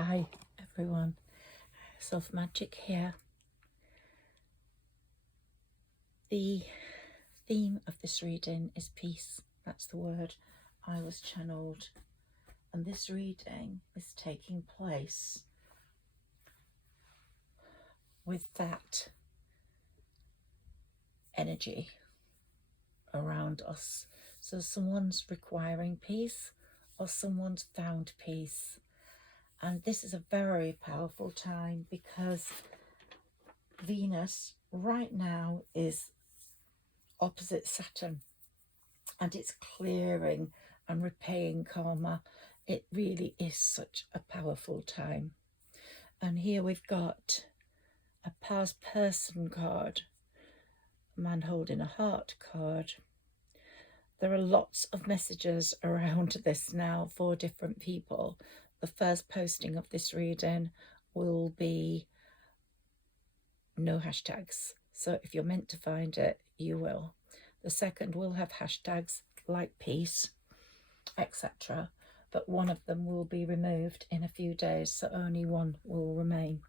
Hi everyone, Self Magic here. The theme of this reading is peace. That's the word I was channeled, and this reading is taking place with that energy around us. So someone's requiring peace or someone's found peace. And this is a very powerful time because Venus right now is opposite Saturn, and it's clearing and repaying karma. It really is such a powerful time. And here we've got a past person card, a man holding a heart card. There are lots of messages around this now for different people. The first posting of this reading will be no hashtags. So if you're meant to find it, you will. The second will have hashtags like peace, etc. But one of them will be removed in a few days, so only one will remain.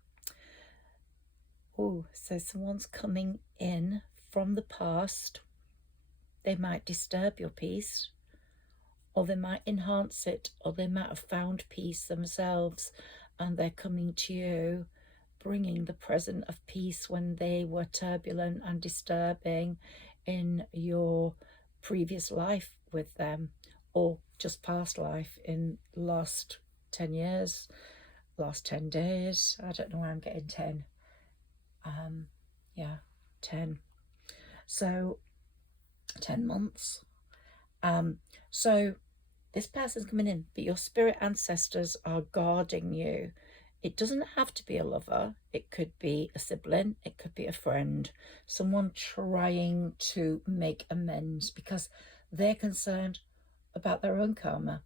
Oh, so someone's coming in from the past. They might disturb your peace, or they might enhance it, or they might have found peace themselves and they're coming to you, bringing the present of peace when they were turbulent and disturbing in your previous life with them, or just past life in the last 10 years, last 10 days. I don't know why I'm getting 10. Yeah, 10. So 10 months. So this person's coming in, but your spirit ancestors are guarding you. It doesn't have to be a lover. It could be a sibling. It could be a friend. Someone trying to make amends because they're concerned about their own karma.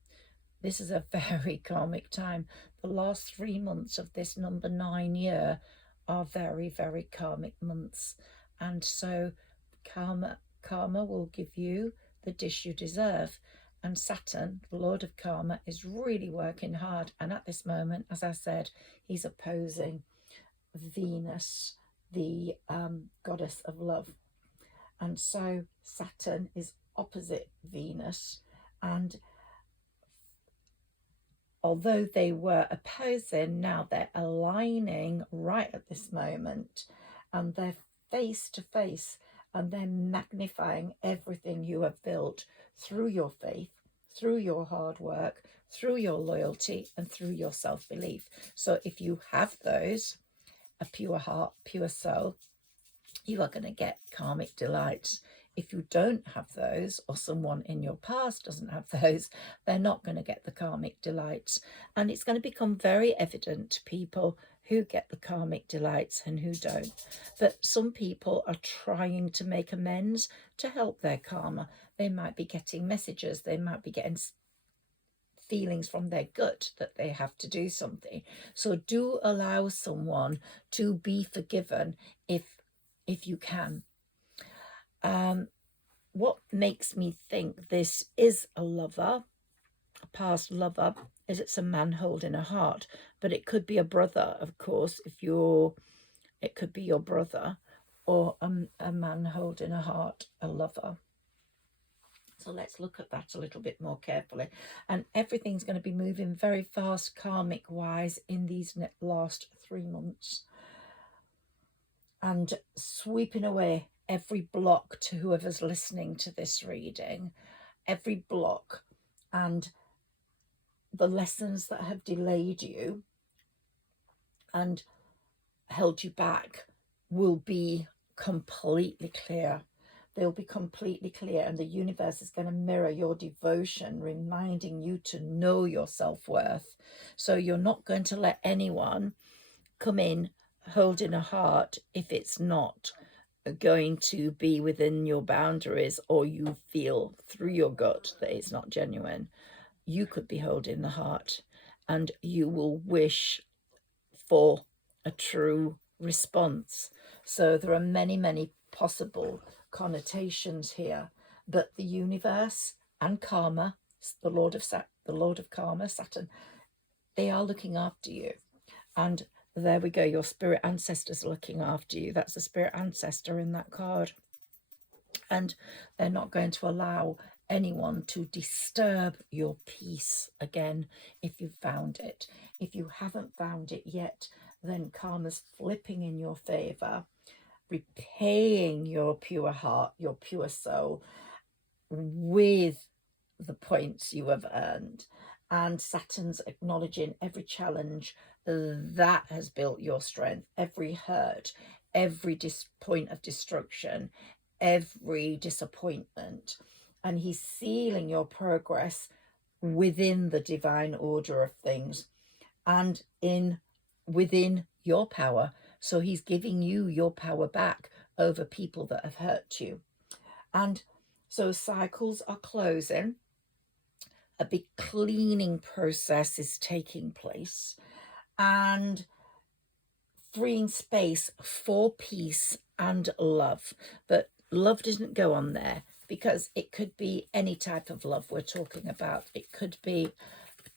This is a very karmic time. The last 3 months of this number 9 year are very, very karmic months. And so karma will give you the dish you deserve. And Saturn, the Lord of Karma, is really working hard. And at this moment, as I said, he's opposing Venus, the goddess of love. And so Saturn is opposite Venus. And although they were opposing, now they're aligning right at this moment. And they're face to face. And they're magnifying everything you have built through your faith, through your hard work, through your loyalty, and through your self-belief. So if you have those, a pure heart, pure soul, you are going to get karmic delights. If you don't have those, or someone in your past doesn't have those, they're not going to get the karmic delights. And it's going to become very evident to people who get the karmic delights and who don't. But some people are trying to make amends to help their karma. They might be getting messages. They might be getting feelings from their gut that they have to do something. So do allow someone to be forgiven if you can. What makes me think this is a lover, a past lover, is it's a man holding a heart, but it could be a brother, of course. It could be your brother, or a man holding a heart, a lover. So let's look at that a little bit more carefully. And everything's going to be moving very fast karmic wise in these last 3 months, and sweeping away every block to whoever's listening to this reading, every block and the lessons that have delayed you and held you back will be completely clear. They'll be completely clear, and the universe is going to mirror your devotion, reminding you to know your self-worth. So you're not going to let anyone come in holding a heart if it's not going to be within your boundaries, or you feel through your gut that it's not genuine. You could be holding the heart and you will wish for a true response. So there are many, many possible connotations here, but the universe and karma, the Lord of Karma, Saturn, they are looking after you. And there we go, your spirit ancestors are looking after you. That's a spirit ancestor in that card. And they're not going to allow anyone to disturb your peace again if you've found it. If you haven't found it yet, then karma's flipping in your favor, repaying your pure heart, your pure soul, with the points you have earned. And Saturn's acknowledging every challenge that has built your strength, every hurt, every point of destruction, every disappointment. And he's sealing your progress within the divine order of things and within your power. So he's giving you your power back over people that have hurt you. And so cycles are closing. A big cleaning process is taking place and freeing space for peace and love. But love doesn't go on there, because it could be any type of love we're talking about. It could be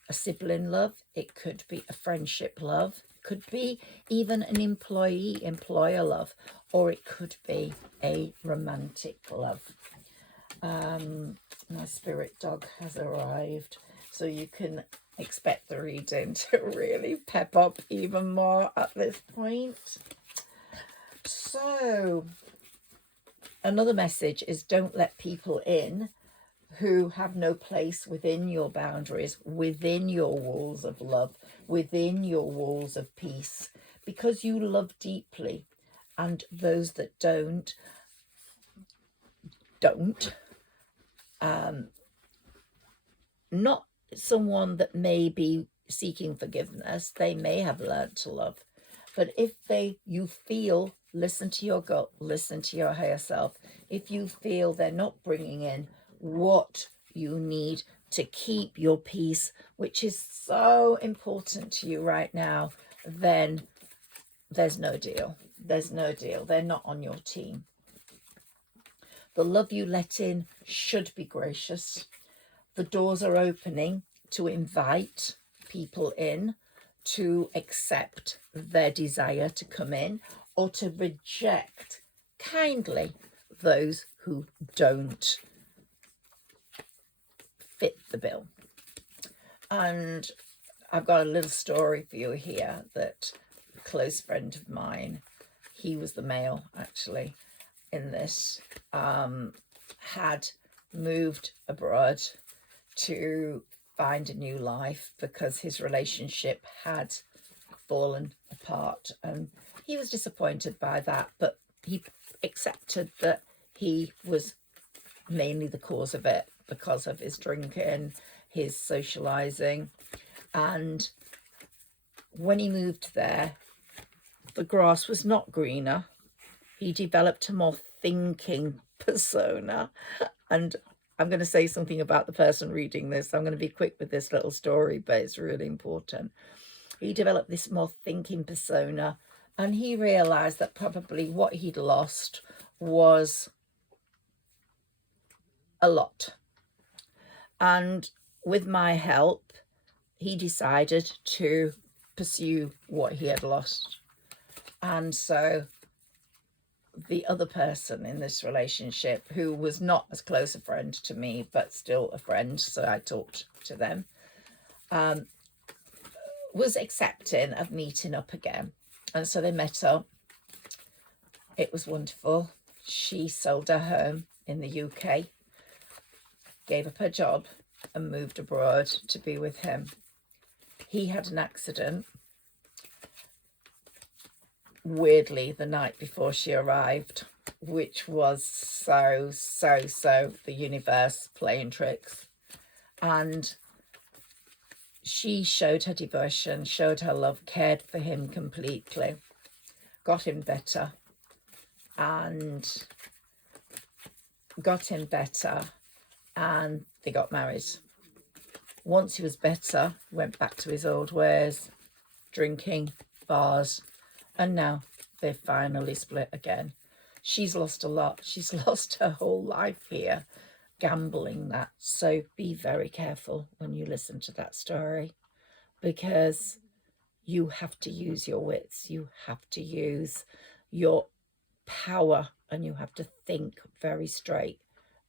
a sibling love, it could be a friendship love, it could be even an employer love, or it could be a romantic love. My spirit dog has arrived, so you can expect the reading to really pep up even more at this point. So another message is, don't let people in who have no place within your boundaries, within your walls of love, within your walls of peace, because you love deeply. And those that don't. Not someone that may be seeking forgiveness, they may have learned to love. But if you feel, listen to your gut, listen to your higher self. If you feel they're not bringing in what you need to keep your peace, which is so important to you right now, then there's no deal. There's no deal. They're not on your team. The love you let in should be gracious. The doors are opening to invite people in, to accept their desire to come in, or to reject kindly those who don't fit the bill. And I've got a little story for you here that a close friend of mine, he was the male actually in this, had moved abroad to find a new life because his relationship had fallen apart, and he was disappointed by that, but he accepted that he was mainly the cause of it because of his drinking, his socializing. And when he moved there, the grass was not greener. He developed a more thinking persona. And I'm going to say something about the person reading this. I'm going to be quick with this little story, but it's really important. He developed this more thinking persona, and he realized that probably what he'd lost was a lot. And with my help, he decided to pursue what he had lost. And so the other person in this relationship, who was not as close a friend to me, but still a friend, so I talked to them, was accepting of meeting up again. And so they met up. It was wonderful. She sold her home in the UK, gave up her job, and moved abroad to be with him. He had an accident, weirdly, the night before she arrived, which was so the universe playing tricks. And she showed her devotion, showed her love, cared for him completely, got him better, and they got married. Once he was better, went back to his old ways, drinking, bars, and now they've finally split again. She's lost a lot. She's lost her whole life here, gambling that. So be very careful when you listen to that story. because you have to use your wits, you have to use your power, and you have to think very straight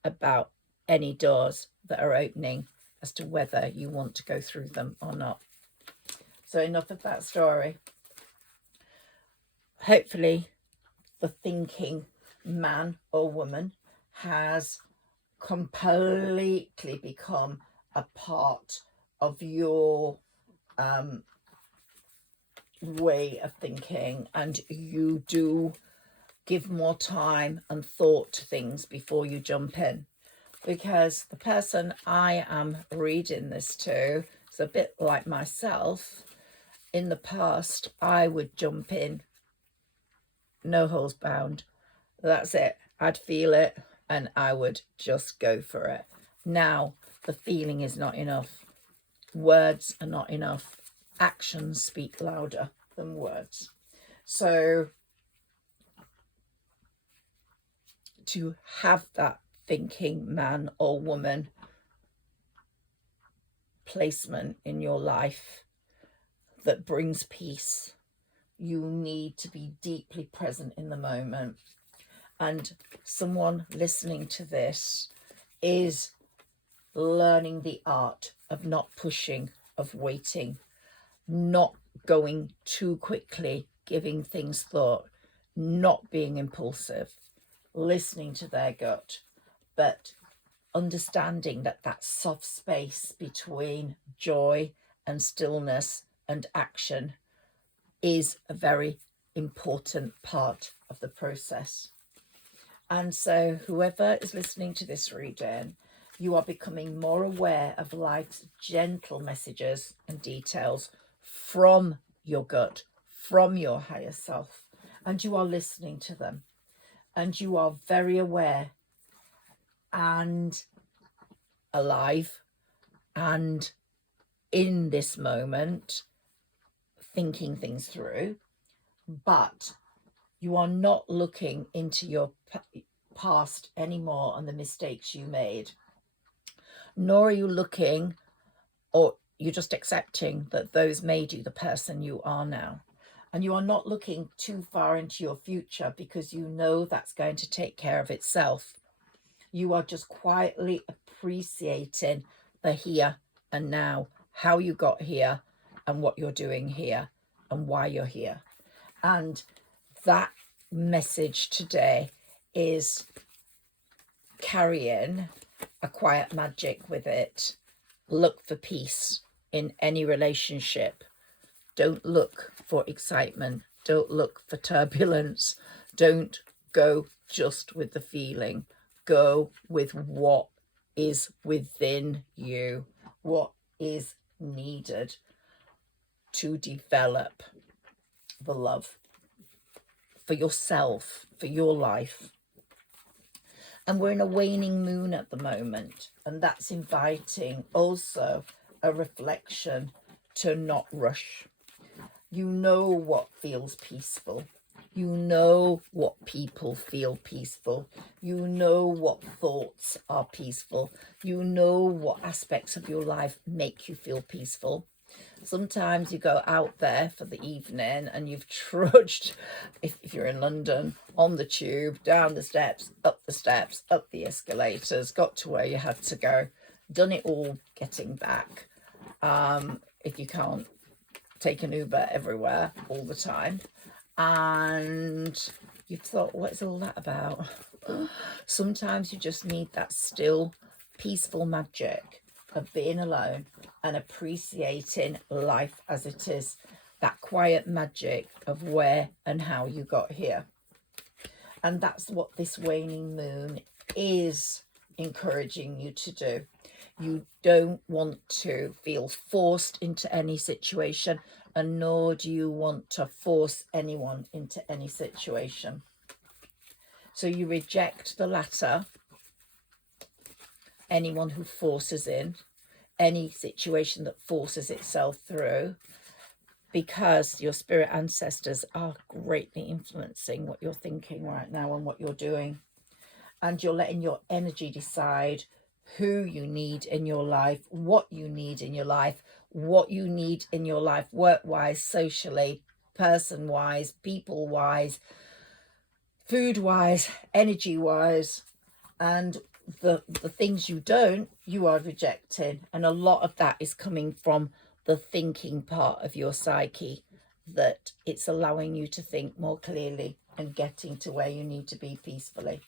about any doors that are opening as to whether you want to go through them or not. So enough of that story. Hopefully the thinking man or woman has completely become a part of your way of thinking, and you do give more time and thought to things before you jump in. Because the person I am reading this to is a bit like myself. In the past, I would jump in, no holes bound. That's it. I'd feel it and I would just go for it. Now, the feeling is not enough. Words are not enough. Actions speak louder than words. So to have that thinking man or woman placement in your life that brings peace, you need to be deeply present in the moment. And someone listening to this is learning the art of not pushing, of waiting, not going too quickly, giving things thought, not being impulsive, listening to their gut, but understanding that that soft space between joy and stillness and action is a very important part of the process. And so whoever is listening to this reading, you are becoming more aware of life's gentle messages and details from your gut, from your higher self, and you are listening to them, and you are very aware and alive and in this moment thinking things through, but you are not looking into your past anymore and the mistakes you made, nor are you looking, or you're just accepting that those made you the person you are now. And you are not looking too far into your future because you know that's going to take care of itself. You are just quietly appreciating the here and now, how you got here and what you're doing here and why you're here. And that message today is carrying a quiet magic with it. Look for peace in any relationship. Don't look for excitement. Don't look for turbulence. Don't go just with the feeling. Go with what is within you, what is needed to develop the love for yourself, for your life. And we're in a waning moon at the moment, and that's inviting also a reflection to not rush. You know what feels peaceful. You know what people feel peaceful. You know what thoughts are peaceful. You know what aspects of your life make you feel peaceful. Sometimes you go out there for the evening and you've trudged, if you're in London, on the tube, down the steps, up the escalators, got to where you had to go, done it all getting back. If you can't take an Uber everywhere all the time, and you've thought, what is all that about? Sometimes you just need that still, peaceful magic of being alone and appreciating life as it is, that quiet magic of where and how you got here. And that's what this waning moon is encouraging you to do. You don't want to feel forced into any situation, and nor do you want to force anyone into any situation. So you reject the latter, anyone who forces in, any situation that forces itself through, because your spirit ancestors are greatly influencing what you're thinking right now and what you're doing. And you're letting your energy decide who you need in your life, what you need in your life, what you need in your life, work-wise, socially, person-wise, people-wise, food-wise, energy-wise, and the things you don't, you are rejecting. And a lot of that is coming from the thinking part of your psyche, that it's allowing you to think more clearly and getting to where you need to be peacefully.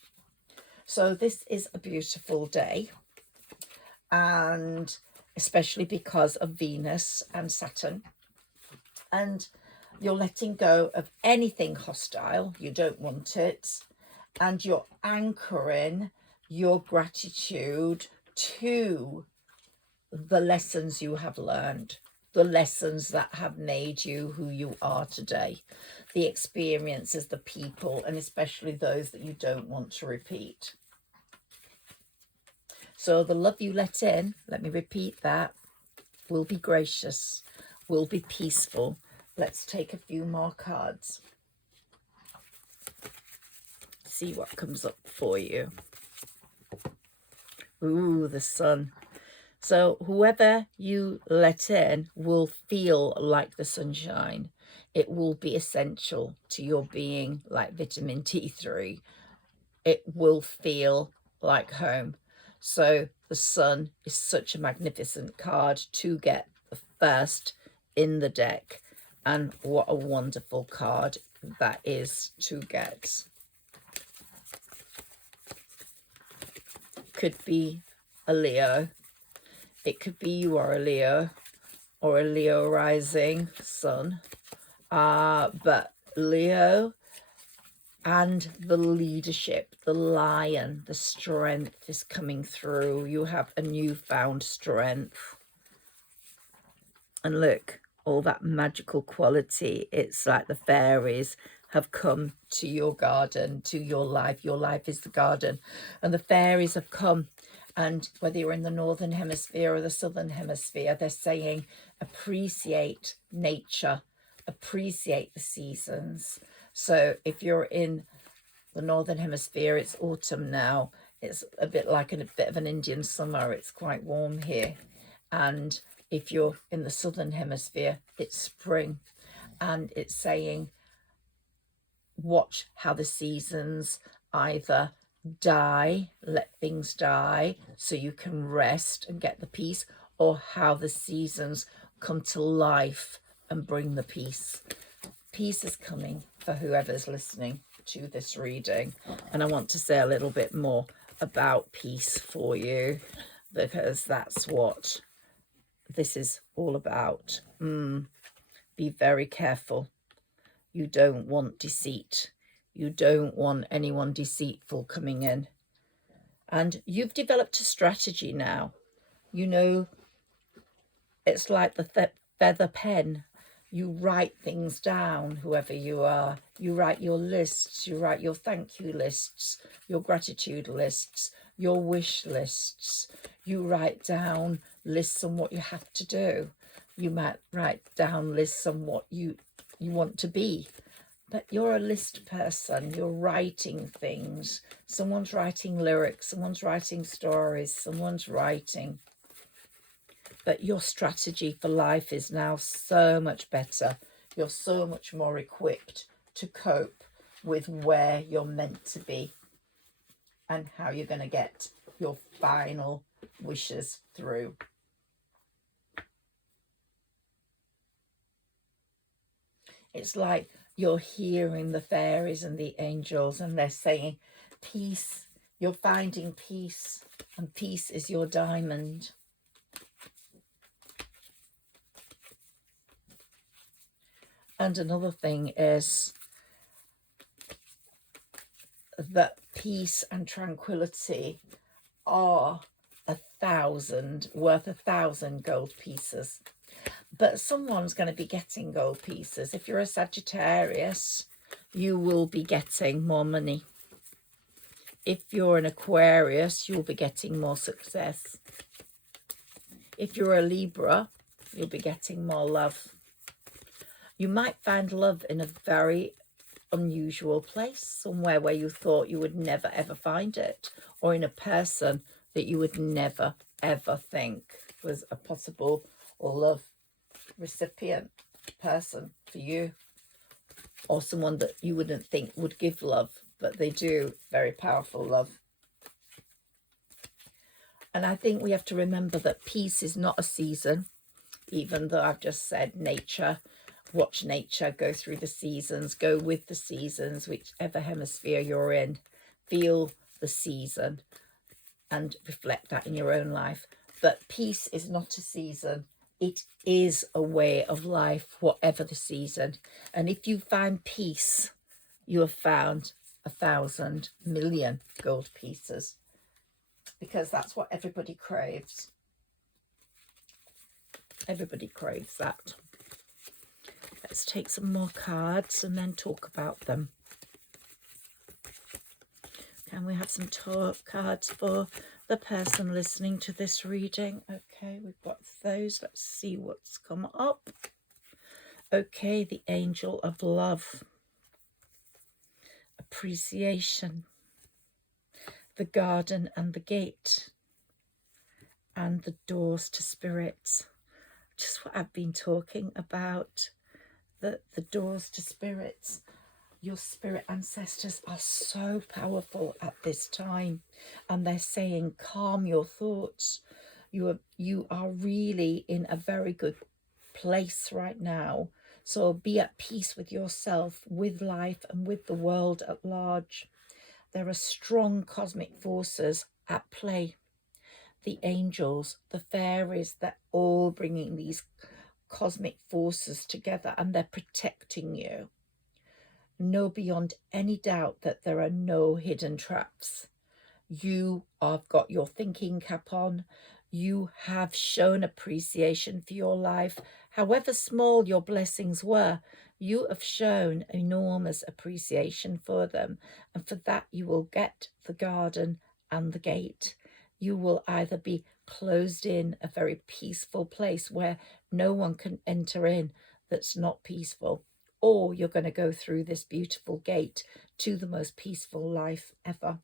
So this is a beautiful day, and especially because of Venus and Saturn, and you're letting go of anything hostile, you don't want it, and you're anchoring your gratitude to the lessons you have learned, the lessons that have made you who you are today, the experiences, the people, and especially those that you don't want to repeat. So the love you let in, let me repeat that, will be gracious, will be peaceful. Let's take a few more cards. See what comes up for you. Ooh, the sun. So whoever you let in will feel like the sunshine. It will be essential to your being, like vitamin D3. It will feel like home. So the sun is such a magnificent card to get the first in the deck. And what a wonderful card that is to get. Could be a Leo. It could be you are a Leo or a Leo rising sun. But Leo and the leadership, the lion, the strength is coming through. You have a newfound strength. And look, all that magical quality. It's like the fairies have come to your garden, to your life. Your life is the garden. And the fairies have come. And whether you're in the northern hemisphere or the southern hemisphere, they're saying appreciate nature, appreciate the seasons. So if you're in the northern hemisphere, it's autumn now. It's a bit like a bit of an Indian summer. It's quite warm here. And if you're in the southern hemisphere, it's spring. And it's saying watch how the seasons either die, let things die so you can rest and get the peace, or how the seasons come to life and bring the peace. Peace is coming for whoever's listening to this reading. And I want to say a little bit more about peace for you, because that's what this is all about. Be very careful. You don't want deceit. You don't want anyone deceitful coming in. And you've developed a strategy now. You know, it's like the feather pen. You write things down, whoever you are. You write your lists. You write your thank you lists, your gratitude lists, your wish lists. You write down lists on what you have to do. You might write down lists on what you want to be. But you're a list person. You're writing things. Someone's writing lyrics. Someone's writing stories. Someone's writing. But your strategy for life is now so much better. You're so much more equipped to cope with where you're meant to be and how you're going to get your final wishes through. It's like you're hearing the fairies and the angels, and they're saying, peace, you're finding peace, and peace is your diamond. And another thing is that peace and tranquility are worth 1,000 gold pieces. But someone's going to be getting gold pieces. If you're a Sagittarius, you will be getting more money. If you're an Aquarius, you'll be getting more success. If you're a Libra, you'll be getting more love. You might find love in a very unusual place, somewhere where you thought you would never ever find it, or in a person that you would never, ever think was a possible love recipient person for you, or someone that you wouldn't think would give love, but they do. Very powerful love. And I think we have to remember that peace is not a season, even though I've just said nature. Watch nature go through the seasons, go with the seasons, whichever hemisphere you're in. Feel the season and reflect that in your own life. But peace is not a season. It is a way of life, whatever the season. And if you find peace, you have found 1,000 million gold pieces, because that's what everybody craves. Everybody craves that. Let's take some more cards and then talk about them. Can we have some cards for the person listening to this reading? Okay, we've got those. Let's see what's come up. Okay, the Angel of Love. Appreciation. The Garden and the Gate. And the Doors to Spirits. Just what I've been talking about. The doors to spirits. Your spirit ancestors are so powerful at this time, and they're saying calm your thoughts. You are really in a very good place right now, so be at peace with yourself, with life, and with the world at large. There are strong cosmic forces at play. The angels, the fairies, they're all bringing these cosmic forces together, and they're protecting you. Know beyond any doubt that there are no hidden traps. You have got your thinking cap on. You have shown appreciation for your life. However small your blessings were, you have shown enormous appreciation for them. And for that, you will get the garden and the gate. You will either be closed in a very peaceful place where no one can enter in that's not peaceful, or you're going to go through this beautiful gate to the most peaceful life ever.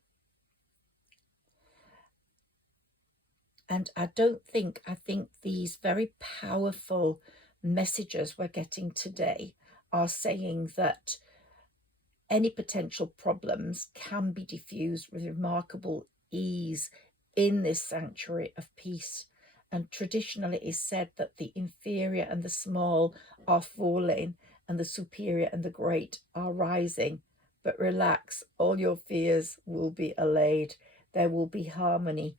And I think these very powerful messages we're getting today are saying that any potential problems can be diffused with remarkable ease in this sanctuary of peace. And traditionally it is said that the inferior and the small are falling, and the superior and the great are rising. But relax, all your fears will be allayed. There will be harmony.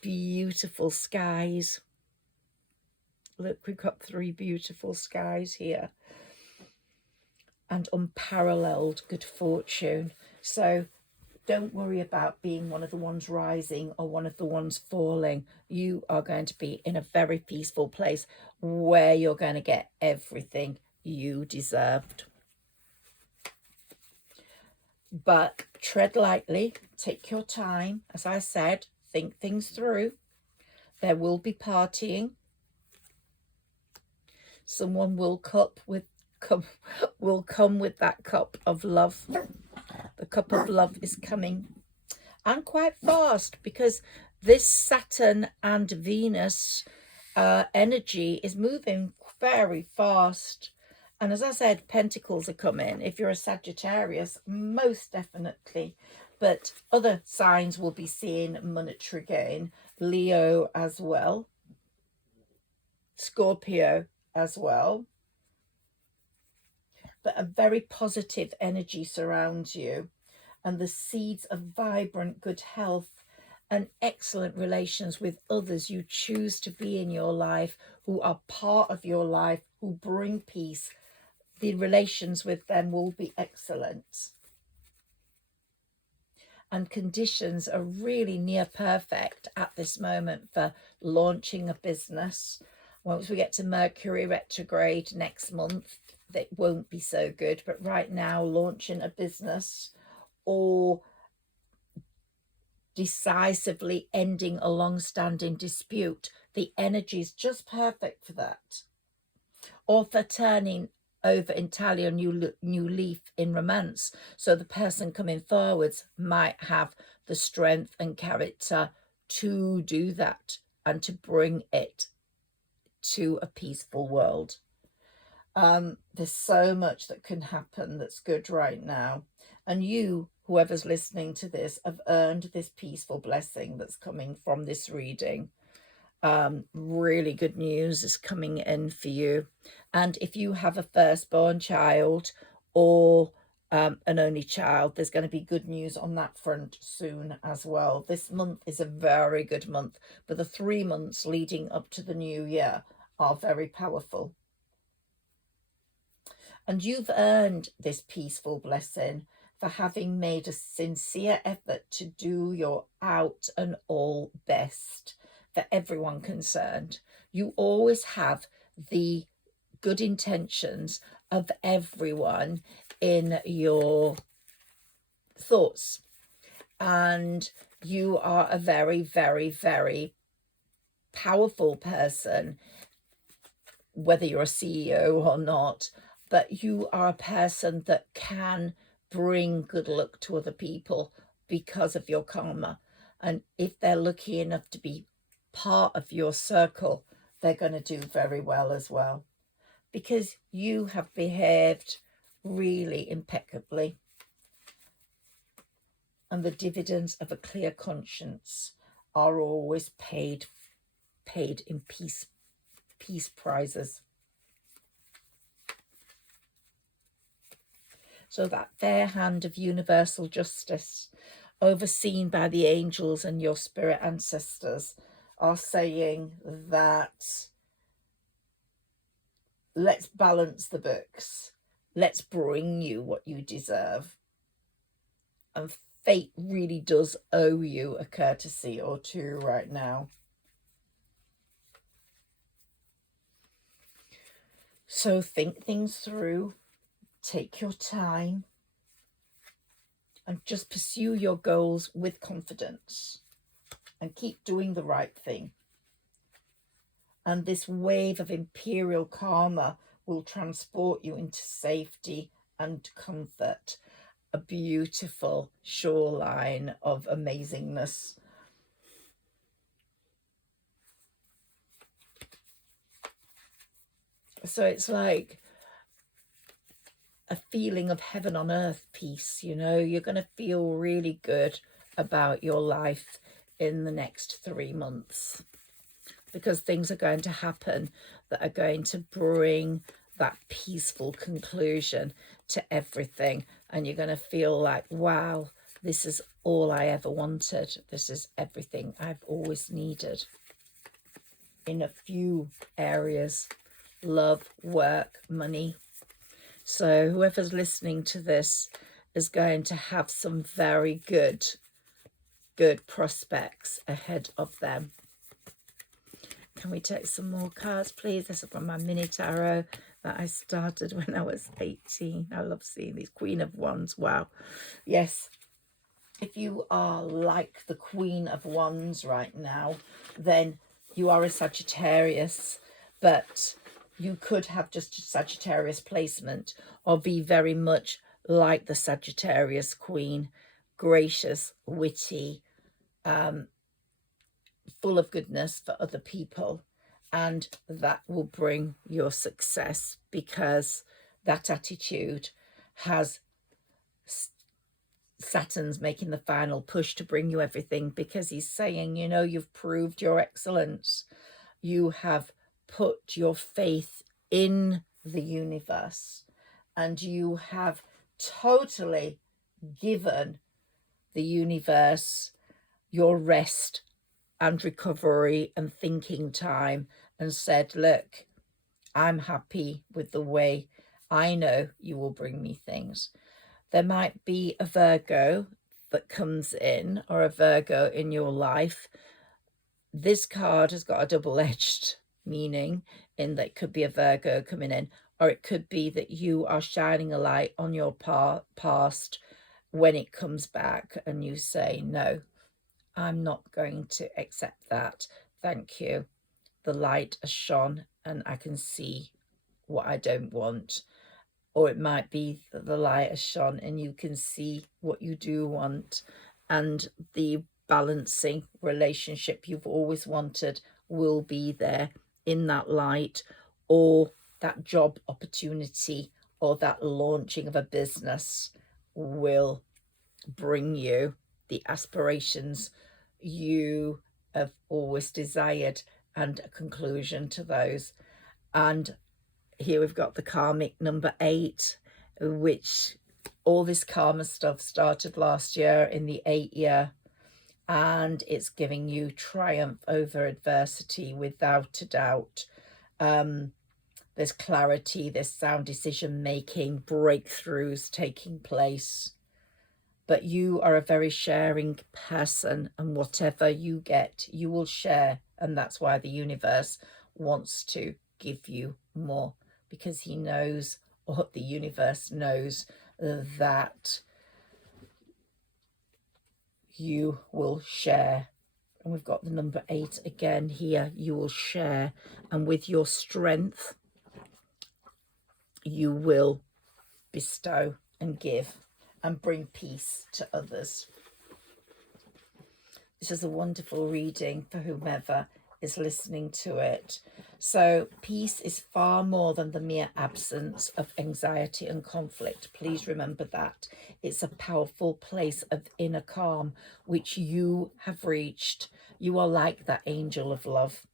Beautiful skies. Look, we've got 3 beautiful skies here. And unparalleled good fortune. So don't worry about being one of the ones rising or one of the ones falling. You are going to be in a very peaceful place where you're going to get everything you deserved. But tread lightly, take your time. As I said, think things through. There will be partying. Someone will come with that cup of love. The cup of love is coming, and quite fast, because this Saturn and Venus energy is moving very fast. And as I said, Pentacles are coming. If you're a Sagittarius, most definitely. But other signs will be seeing monetary gain. Leo as well. Scorpio as well. But a very positive energy surrounds you, and the seeds of vibrant good health and excellent relations with others you choose to be in your life, who are part of your life, who bring peace. The relations with them will be excellent. And conditions are really near perfect at this moment for launching a business. Once we get to Mercury retrograde next month, that won't be so good. But right now, launching a business or decisively ending a long-standing dispute, the energy is just perfect for that. Or for turning over entirely a new leaf in romance. So the person coming forwards might have the strength and character to do that and to bring it to a peaceful world. There's so much that can happen that's good right now. And you, whoever's listening to this, have earned this peaceful blessing that's coming from this reading. Really good news is coming in for you. And if you have a firstborn child or an only child, there's going to be good news on that front soon as well. This month is a very good month, but the 3 months leading up to the new year are very powerful. And you've earned this peaceful blessing for having made a sincere effort to do your out and all best for everyone concerned. You always have the good intentions of everyone in your thoughts. And you are a very, very, very powerful person, whether you're a CEO or not. But you are a person that can bring good luck to other people because of your karma. And if they're lucky enough to be part of your circle, they're going to do very well as well, because you have behaved really impeccably. And the dividends of a clear conscience are always paid in peace prizes. So that fair hand of universal justice, overseen by the angels and your spirit ancestors, are saying that let's balance the books. Let's bring you what you deserve. And fate really does owe you a courtesy or two right now. So think things through. Take your time and just pursue your goals with confidence and keep doing the right thing. And this wave of imperial karma will transport you into safety and comfort, a beautiful shoreline of amazingness. So it's like a feeling of heaven on earth peace, you know. You're going to feel really good about your life in the next 3 months, because things are going to happen that are going to bring that peaceful conclusion to everything. And you're going to feel like, wow, this is all I ever wanted. This is everything I've always needed. In a few areas: love, work, money. So whoever's listening to this is going to have some very good prospects ahead of them. Can we take some more cards, please? This is from my mini tarot that I started when I was 18. I love seeing these. Queen of Wands. Wow. Yes. If you are like the Queen of Wands right now, then you are a Sagittarius, but you could have just a Sagittarius placement or be very much like the Sagittarius Queen, gracious, witty, full of goodness for other people. And that will bring your success, because that attitude has Saturn's making the final push to bring you everything, because he's saying, you know, you've proved your excellence. You have put your faith in the universe, and you have totally given the universe your rest and recovery and thinking time, and said, look, I'm happy with the way I know you will bring me things. There might be a Virgo that comes in, or a Virgo in your life. This card has got a double-edged meaning, in that it could be a Virgo coming in, or it could be that you are shining a light on your past when it comes back and you say, no, I'm not going to accept that. Thank you. The light has shone and I can see what I don't want. Or it might be that the light has shone and you can see what you do want. And the balancing relationship you've always wanted will be there in that light, or that job opportunity or that launching of a business will bring you the aspirations you have always desired and a conclusion to those. And here we've got the karmic number 8, which all this karma stuff started last year in the 8th year, and it's giving you triumph over adversity without a doubt. There's clarity, there's sound decision making, breakthroughs taking place. But you are a very sharing person, and whatever you get, you will share. And that's why the universe wants to give you more, because he knows, or the universe knows, that you will share. And we've got the number 8 again here. You will share, and with your strength you will bestow and give and bring peace to others. This is a wonderful reading for whomever is listening to it. So peace is far more than the mere absence of anxiety and conflict. Please remember that. It's a powerful place of inner calm which you have reached. You are like that angel of love.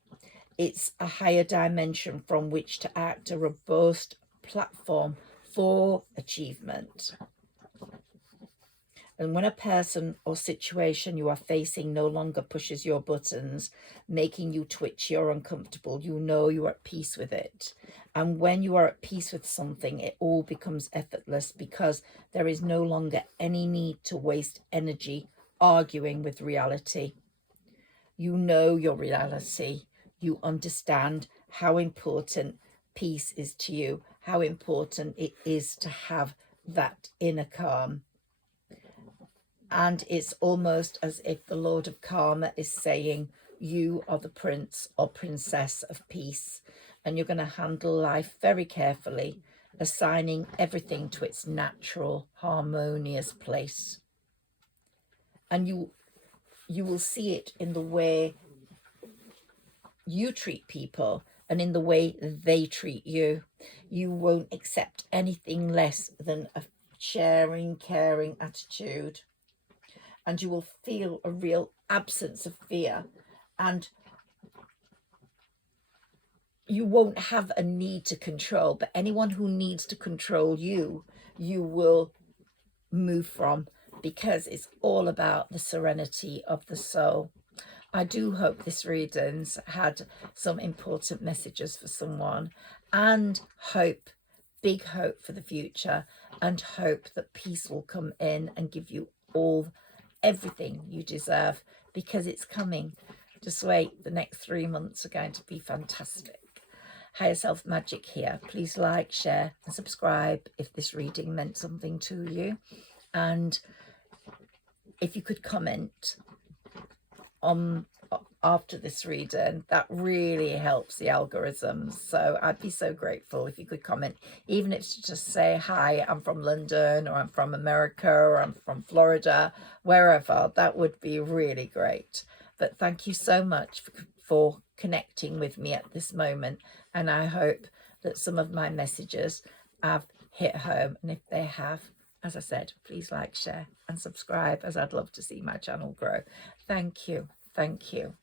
It's a higher dimension from which to act, a robust platform for achievement. And when a person or situation you are facing no longer pushes your buttons, making you twitchy or uncomfortable, you know you are at peace with it. And when you are at peace with something, it all becomes effortless, because there is no longer any need to waste energy arguing with reality. You know your reality. You understand how important peace is to you, how important it is to have that inner calm. And it's almost as if the Lord of Karma is saying, you are the prince or princess of peace, and you're going to handle life very carefully, assigning everything to its natural, harmonious place. And you will see it in the way you treat people and in the way they treat you. You won't accept anything less than a sharing, caring attitude. And you will feel a real absence of fear, and you won't have a need to control. But anyone who needs to control you, you will move from, because it's all about the serenity of the soul. I do hope this reading's had some important messages for someone, and hope, big hope for the future, and hope that peace will come in and give you everything you deserve, because it's coming. Just wait, the next 3 months are going to be fantastic. Higher Self Magic here. Please like, share and subscribe if this reading meant something to you, and if you could comment on after this reading, that really helps the algorithms. So I'd be so grateful if you could comment, even if it's just say, hi, I'm from London, or I'm from America, or I'm from Florida, wherever. That would be really great. But thank you so much for connecting with me at this moment, and I hope that some of my messages have hit home, and if they have, as I said, please like, share and subscribe, as I'd love to see my channel grow. Thank you. Thank you.